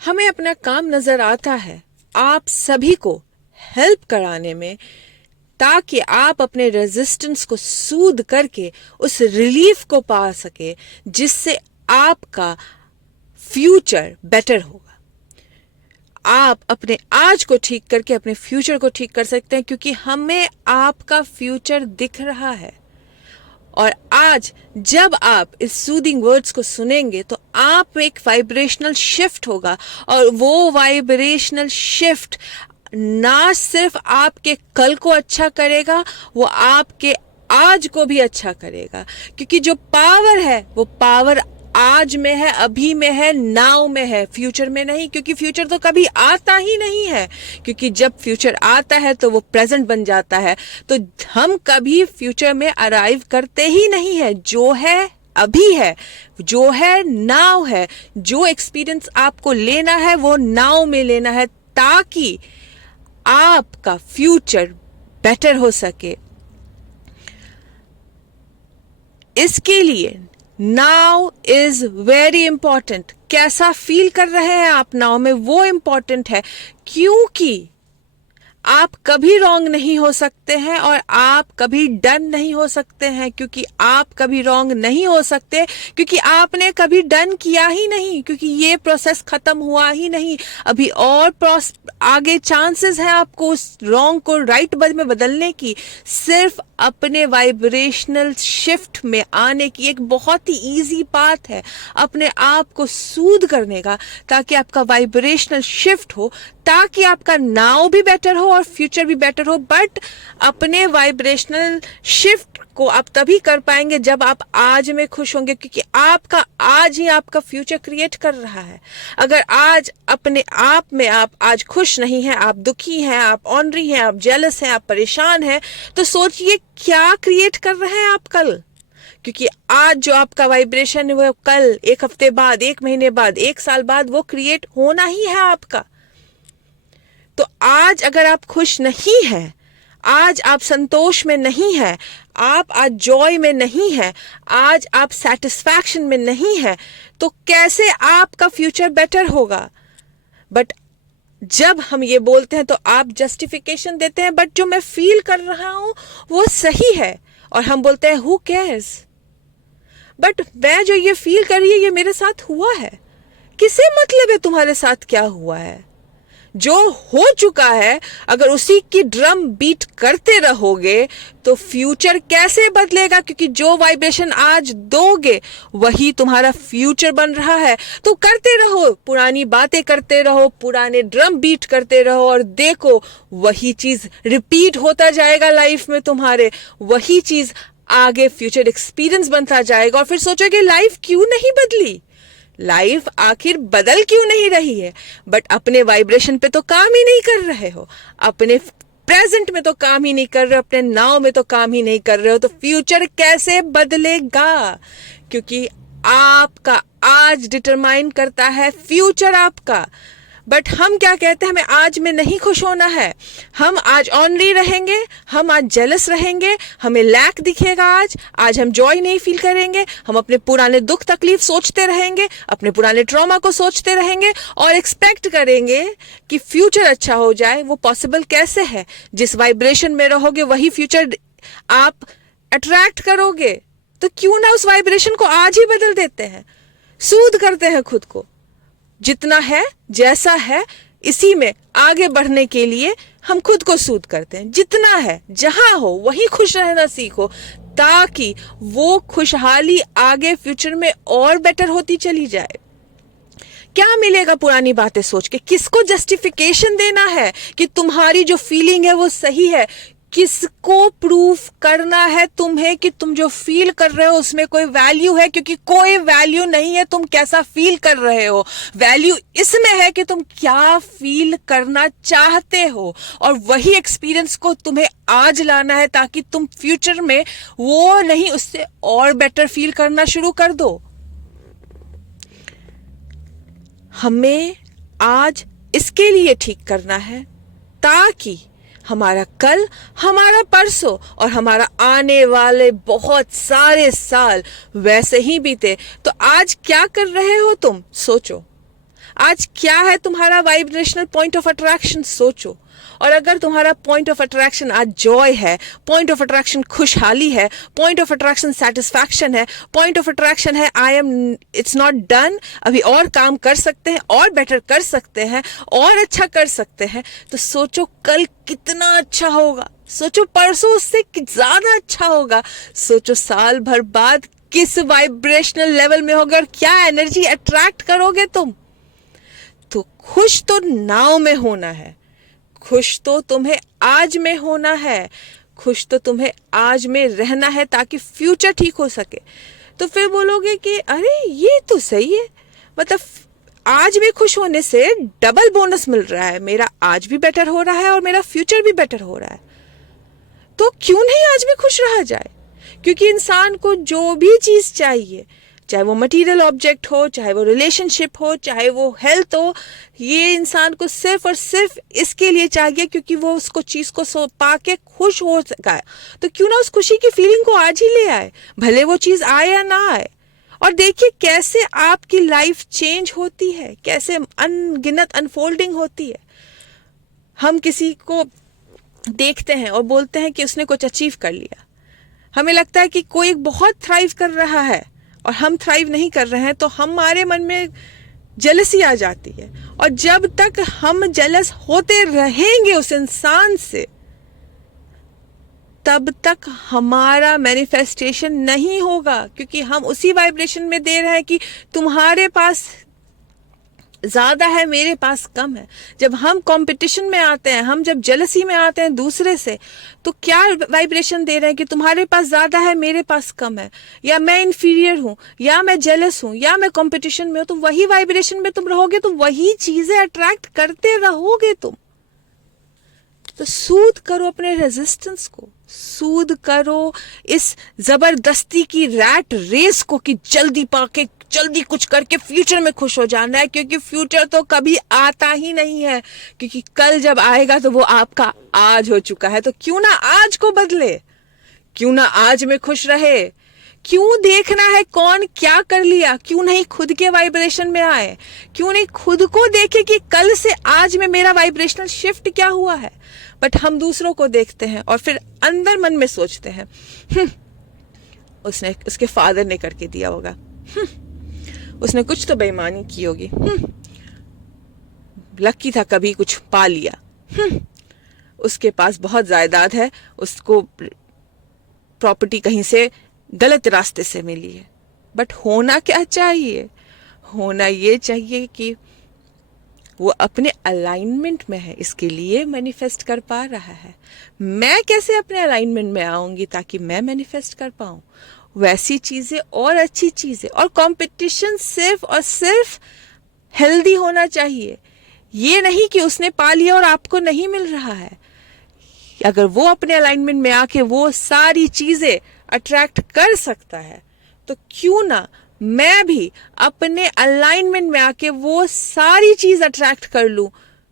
हमें अपना काम नजर आता है आप सभी को हेल्प कराने में, ताकि आप अपने रेजिस्टेंस को सूद करके उस रिलीफ को पा सके जिससे आपका फ्यूचर बेटर होगा। आप अपने आज को ठीक करके अपने फ्यूचर को ठीक कर सकते हैं, क्योंकि हमें आपका फ्यूचर दिख रहा है। और आज जब आप इस सूदिंग वर्ड्स को सुनेंगे तो आप एक वाइब्रेशनल शिफ्ट होगा, और वो वाइब्रेशनल शिफ्ट ना सिर्फ आपके कल को अच्छा करेगा, वो आपके आज को भी अच्छा करेगा। क्योंकि जो पावर है वो पावर आज में है, अभी में है, नाउ में है, फ्यूचर में नहीं। क्योंकि फ्यूचर तो कभी आता ही नहीं है, क्योंकि जब फ्यूचर आता है तो वो प्रेजेंट बन जाता है। तो हम कभी फ्यूचर में अराइव करते ही नहीं है। जो है अभी है, जो है नाउ है। जो एक्सपीरियंस आपको लेना है वो नाउ में लेना है, ताकि आपका फ्यूचर बेटर हो सके। इसके लिए नाउ इज वेरी इंपॉर्टेंट। कैसा फील कर रहे हैं आप नाउ में, वो इंपॉर्टेंट है। क्योंकि आप कभी रॉन्ग नहीं हो सकते हैं और आप कभी डन नहीं हो सकते हैं। क्योंकि आप कभी रॉन्ग नहीं हो सकते क्योंकि आपने कभी डन किया ही नहीं, क्योंकि ये प्रोसेस खत्म हुआ ही नहीं। अभी और आगे चांसेस हैं आपको उस रॉन्ग को राइट में बदलने की। सिर्फ अपने वाइब्रेशनल शिफ्ट में आने की एक बहुत ही इजी पाथ है अपने आप को सूद करने का, ताकि आपका वाइब्रेशनल शिफ्ट हो, ताकि आपका नाउ भी बेटर हो और फ्यूचर भी बेटर हो। बट अपने वाइब्रेशनल शिफ्ट को आप तभी कर पाएंगे जब आप आज में खुश होंगे, क्योंकि आपका आज ही आपका फ्यूचर क्रिएट कर रहा है। अगर आज अपने आप में आप आज खुश नहीं हैं, आप दुखी हैं, आप ऑनरी हैं, आप जेलस हैं, आप परेशान हैं, तो सोचिए क्या क्रिएट कर रहे हैं आप कल। क्योंकि आज जो आपका वाइब्रेशन है वो कल, एक हफ्ते बाद, एक महीने बाद, एक साल बाद वो क्रिएट होना ही है आपका। तो आज अगर आप खुश नहीं हैं, आज आप संतोष में नहीं है, आप आज जॉय में नहीं है, आज आप सेटिस्फैक्शन में नहीं है, तो कैसे आपका फ्यूचर बेटर होगा। बट जब हम ये बोलते हैं तो आप जस्टिफिकेशन देते हैं, बट जो मैं फील कर रहा हूं वो सही है, और हम बोलते हैं हु केयर्स। बट मैं जो ये फील कर रही है ये मेरे साथ हुआ है, किसे मतलब है तुम्हारे साथ क्या हुआ है। जो हो चुका है अगर उसी की ड्रम बीट करते रहोगे तो फ्यूचर कैसे बदलेगा। क्योंकि जो वाइब्रेशन आज दोगे वही तुम्हारा फ्यूचर बन रहा है। तो करते रहो, पुरानी बातें करते रहो, पुराने ड्रम बीट करते रहो, और देखो वही चीज रिपीट होता जाएगा लाइफ में तुम्हारे। वही चीज आगे फ्यूचर एक्सपीरियंस बनता जाएगा, और फिर सोचोगे लाइफ क्यों नहीं बदली, लाइफ आखिर बदल क्यों नहीं रही है। बट अपने वाइब्रेशन पे तो काम ही नहीं कर रहे हो, अपने प्रेजेंट में तो काम ही नहीं कर रहे हो, अपने नाउ में तो काम ही नहीं कर रहे हो, तो फ्यूचर कैसे बदलेगा। क्योंकि आपका आज डिटरमाइन करता है फ्यूचर आपका। बट हम क्या कहते हैं, हमें आज में नहीं खुश होना है, हम आज ऑनरी रहेंगे, हम आज जेलस रहेंगे, हमें लैक दिखेगा, आज हम जॉय नहीं फील करेंगे, हम अपने पुराने दुख तकलीफ सोचते रहेंगे, अपने पुराने ट्रॉमा को सोचते रहेंगे, और एक्सपेक्ट करेंगे कि फ्यूचर अच्छा हो जाए। वो पॉसिबल कैसे है। जिस वाइब्रेशन में रहोगे वही फ्यूचर आप अट्रैक्ट करोगे। तो क्यों ना उस वाइब्रेशन को आज ही बदल देते हैं, सूद करते हैं खुद को। जितना है, जैसा है, इसी में आगे बढ़ने के लिए हम खुद को सूद करते हैं। जितना है, जहां हो वहीं खुश रहना सीखो, ताकि वो खुशहाली आगे फ्यूचर में और बेटर होती चली जाए। क्या मिलेगा पुरानी बातें सोच के, किसको जस्टिफिकेशन देना है कि तुम्हारी जो फीलिंग है वो सही है। किसको प्रूफ करना है तुम्हें कि तुम जो फील कर रहे हो उसमें कोई वैल्यू है। क्योंकि कोई वैल्यू नहीं है तुम कैसा फील कर रहे हो, वैल्यू इसमें है कि तुम क्या फील करना चाहते हो, और वही एक्सपीरियंस को तुम्हें आज लाना है, ताकि तुम फ्यूचर में वो नहीं उससे और बेटर फील करना शुरू कर दो। हमें आज इसके लिए ठीक करना है ताकि हमारा कल, हमारा परसों और हमारा आने वाले बहुत सारे साल वैसे ही बीते। तो आज क्या कर रहे हो तुम, सोचो। आज क्या है तुम्हारा वाइब्रेशनल पॉइंट ऑफ अट्रैक्शन, सोचो। और अगर तुम्हारा पॉइंट ऑफ अट्रैक्शन आज जॉय है, पॉइंट ऑफ अट्रैक्शन खुशहाली है, पॉइंट ऑफ अट्रैक्शन सेटिस्फैक्शन है, पॉइंट ऑफ अट्रैक्शन है I am, it's not done, अभी और काम कर सकते हैं, और बेटर कर सकते हैं, और अच्छा कर सकते हैं, तो सोचो कल कितना अच्छा होगा, सोचो परसों उससे ज्यादा अच्छा होगा, सोचो साल भर बाद किस वाइब्रेशनल लेवल में होगा और क्या एनर्जी अट्रैक्ट करोगे तुम। तो खुश तो नाव में होना है, खुश तो तुम्हें आज में होना है, खुश तो तुम्हें आज में रहना है ताकि फ्यूचर ठीक हो सके। तो फिर बोलोगे कि अरे ये तो सही है, मतलब आज भी खुश होने से डबल बोनस मिल रहा है, मेरा आज भी बेटर हो रहा है और मेरा फ्यूचर भी बेटर हो रहा है, तो क्यों नहीं आज भी खुश रहा जाए। क्योंकि इंसान को जो भी चीज चाहिए, चाहे वो मटेरियल ऑब्जेक्ट हो, चाहे वो रिलेशनशिप हो, चाहे वो हेल्थ हो, ये इंसान को सिर्फ और सिर्फ इसके लिए चाहिए क्योंकि वो उसको चीज को पा के खुश हो सका है। तो क्यों ना उस खुशी की फीलिंग को आज ही ले आए, भले वो चीज आए या ना आए। और देखिए कैसे आपकी लाइफ चेंज होती है, कैसे अनगिनत अनफोल्डिंग होती है। हम किसी को देखते हैं और बोलते हैं कि उसने कुछ अचीव कर लिया, हमें लगता है कि कोई बहुत थ्राइव कर रहा है और हम थ्राइव नहीं कर रहे हैं, तो हमारे मन में जेलसी आ जाती है। और जब तक हम जेलस होते रहेंगे उस इंसान से, तब तक हमारा मैनिफेस्टेशन नहीं होगा, क्योंकि हम उसी वाइब्रेशन में दे रहे हैं कि तुम्हारे पास ज्यादा है, मेरे पास कम है। जब हम कंपटीशन में आते हैं, हम जब जेलसी में आते हैं दूसरे से, तो क्या वाइब्रेशन दे रहे हैं कि तुम्हारे पास ज्यादा है, मेरे पास कम है, या मैं इंफीरियर हूं, या मैं जेलस हूं, या मैं कंपटीशन में हूं। तो वही वाइब्रेशन में तुम रहोगे तो वही चीजें अट्रैक्ट करते रहोगे तुम। तो सूद करो अपने रेजिस्टेंस को, सूद करो इस जबरदस्ती की रैट रेस को कि जल्दी पाके जल्दी कुछ करके फ्यूचर में खुश हो जाना है, क्योंकि फ्यूचर तो कभी आता ही नहीं है, क्योंकि कल जब आएगा तो वो आपका आज हो चुका है। तो क्यों ना आज को बदले, क्यों ना आज में खुश रहे, क्यों देखना है कौन क्या कर लिया, क्यों नहीं खुद के वाइब्रेशन में आए, क्यों नहीं खुद को देखे कि कल से आज में मेरा वाइब्रेशनल शिफ्ट क्या हुआ है। बट हम दूसरों को देखते हैं और फिर अंदर मन में सोचते हैं उसने, उसके फादर ने करके दिया होगा, उसने कुछ तो बेईमानी की होगी, लकी था कभी कुछ पा लिया, उसके पास बहुत जायदाद है, उसको प्रॉपर्टी कहीं से गलत रास्ते से मिली है। बट होना क्या चाहिए, होना ये चाहिए कि वो अपने अलाइनमेंट में है, इसके लिए मैनिफेस्ट कर पा रहा है। मैं कैसे अपने अलाइनमेंट में आऊंगी ताकि मैं मैनिफेस्ट कर पाऊं वैसी चीजें और अच्छी चीजें। और कंपटीशन सिर्फ और सिर्फ हेल्दी होना चाहिए, ये नहीं कि उसने पा लिया और आपको नहीं मिल रहा है। अगर वो अपने अलाइनमेंट में आके वो सारी चीजें अट्रैक्ट कर सकता है, तो क्यों ना मैं भी अपने अलाइनमेंट में आके वो सारी चीज अट्रैक्ट कर लूं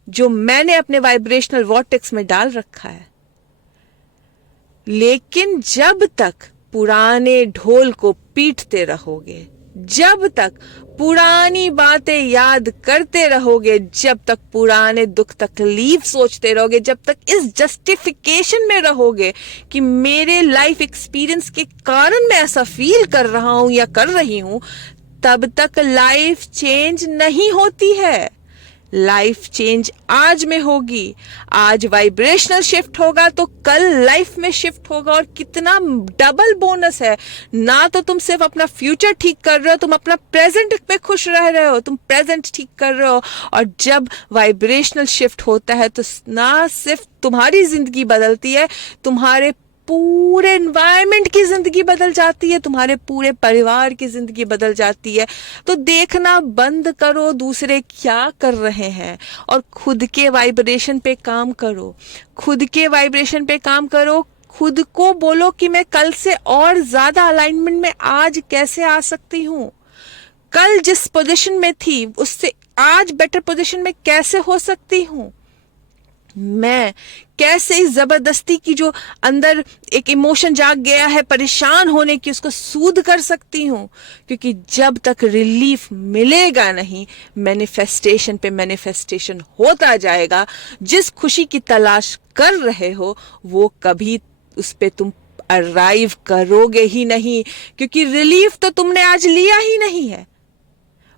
जो मैंने अपने वाइब्रेशनल वॉर्टेक्स में डाल रखा है। लेकिन जब तक पुराने ढोल को पीटते रहोगे, जब तक पुरानी बातें याद करते रहोगे, जब तक पुराने दुख तकलीफ सोचते रहोगे, जब तक इस जस्टिफिकेशन में रहोगे कि मेरे लाइफ एक्सपीरियंस के कारण मैं ऐसा फील कर रहा हूं या कर रही हूं, तब तक लाइफ चेंज नहीं होती है। लाइफ चेंज आज में होगी। आज वाइब्रेशनल शिफ्ट होगा तो कल लाइफ में शिफ्ट होगा। और कितना डबल बोनस है, ना तो तुम सिर्फ अपना फ्यूचर ठीक कर रहे हो, तुम अपना प्रेजेंट में खुश रह रहे हो, तुम प्रेजेंट ठीक कर रहे हो। और जब वाइब्रेशनल शिफ्ट होता है तो ना सिर्फ तुम्हारी जिंदगी बदलती है, तुम्हारे पूरे एनवायरनमेंट की जिंदगी बदल जाती है, तुम्हारे पूरे परिवार की जिंदगी बदल जाती है। तो देखना बंद करो दूसरे क्या कर रहे हैं और खुद के वाइब्रेशन पे काम करो, खुद के वाइब्रेशन पे काम करो। खुद को बोलो कि मैं कल से और ज्यादा अलाइनमेंट में आज कैसे आ सकती हूँ, कल जिस पोजीशन में थी उससे आज बेटर पोजीशन में कैसे हो सकती हूँ। मैं कैसे इस जबरदस्ती की जो अंदर एक इमोशन जाग गया है परेशान होने की, उसको सूद कर सकती हूँ। क्योंकि जब तक रिलीफ मिलेगा नहीं, मैनिफेस्टेशन पे मैनिफेस्टेशन होता जाएगा। जिस खुशी की तलाश कर रहे हो वो कभी उस पे तुम अराइव करोगे ही नहीं, क्योंकि रिलीफ तो तुमने आज लिया ही नहीं है।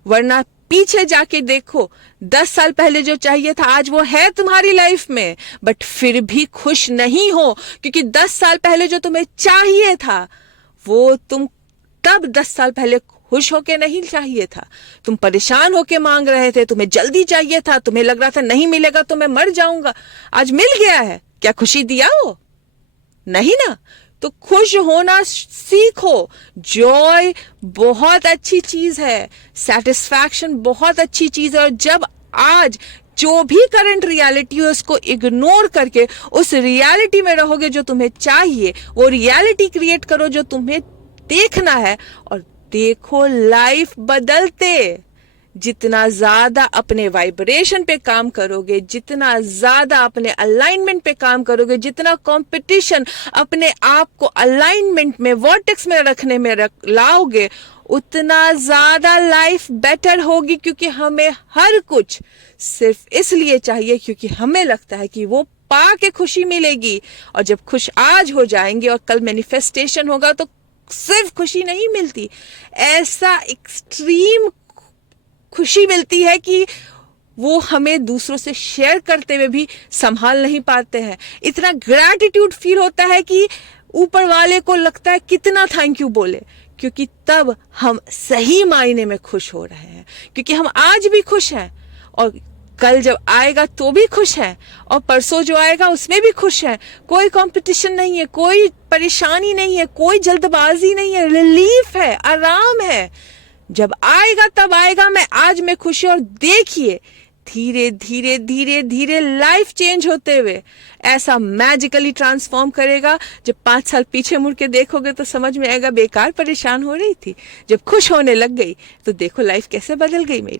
वरना पीछे जाके देखो, 10 साल पहले जो चाहिए था आज वो है तुम्हारी लाइफ में, बट फिर भी खुश नहीं हो, क्योंकि 10 साल पहले जो तुम्हें चाहिए था वो तुम तब 10 साल पहले खुश होके नहीं चाहिए था। तुम परेशान होके मांग रहे थे, तुम्हें जल्दी चाहिए था, तुम्हें लग रहा था नहीं मिलेगा तो मैं मर जाऊंगा। आज मिल गया है, क्या खुशी दिया हो? नहीं ना। तो खुश होना सीखो। जॉय बहुत अच्छी चीज है, सेटिस्फैक्शन बहुत अच्छी चीज है। और जब आज जो भी करंट रियलिटी है उसको इग्नोर करके उस रियलिटी में रहोगे जो तुम्हें चाहिए, वो रियलिटी क्रिएट करो जो तुम्हें देखना है, और देखो लाइफ बदलते। जितना ज्यादा अपने वाइब्रेशन पे काम करोगे, जितना ज्यादा अपने अलाइनमेंट पे काम करोगे, जितना कंपटीशन अपने आप को अलाइनमेंट में वर्टेक्स में रखने में लाओगे, उतना ज्यादा लाइफ बेटर होगी। क्योंकि हमें हर कुछ सिर्फ इसलिए चाहिए क्योंकि हमें लगता है कि वो पा के खुशी मिलेगी। और जब खुश आज हो जाएंगे और कल मैनिफेस्टेशन होगा तो सिर्फ खुशी नहीं मिलती, ऐसा एक्सट्रीम खुशी मिलती है कि वो हमें दूसरों से शेयर करते हुए भी संभाल नहीं पाते हैं। इतना ग्रैटिट्यूड फील होता है कि ऊपर वाले को लगता है कितना थैंक यू बोले, क्योंकि तब हम सही मायने में खुश हो रहे हैं। क्योंकि हम आज भी खुश हैं और कल जब आएगा तो भी खुश हैं, और परसों जो आएगा उसमें भी खुश हैं। कोई कंपटीशन नहीं है, कोई परेशानी नहीं है, कोई जल्दबाजी नहीं है, रिलीफ है, आराम है। जब आएगा तब आएगा, मैं आज में खुश हूं। और देखिए धीरे धीरे धीरे धीरे लाइफ चेंज होते हुए ऐसा मैजिकली ट्रांसफॉर्म करेगा। जब 5 साल पीछे मुड़ के देखोगे तो समझ में आएगा बेकार परेशान हो रही थी, जब खुश होने लग गई तो देखो लाइफ कैसे बदल गई मेरी।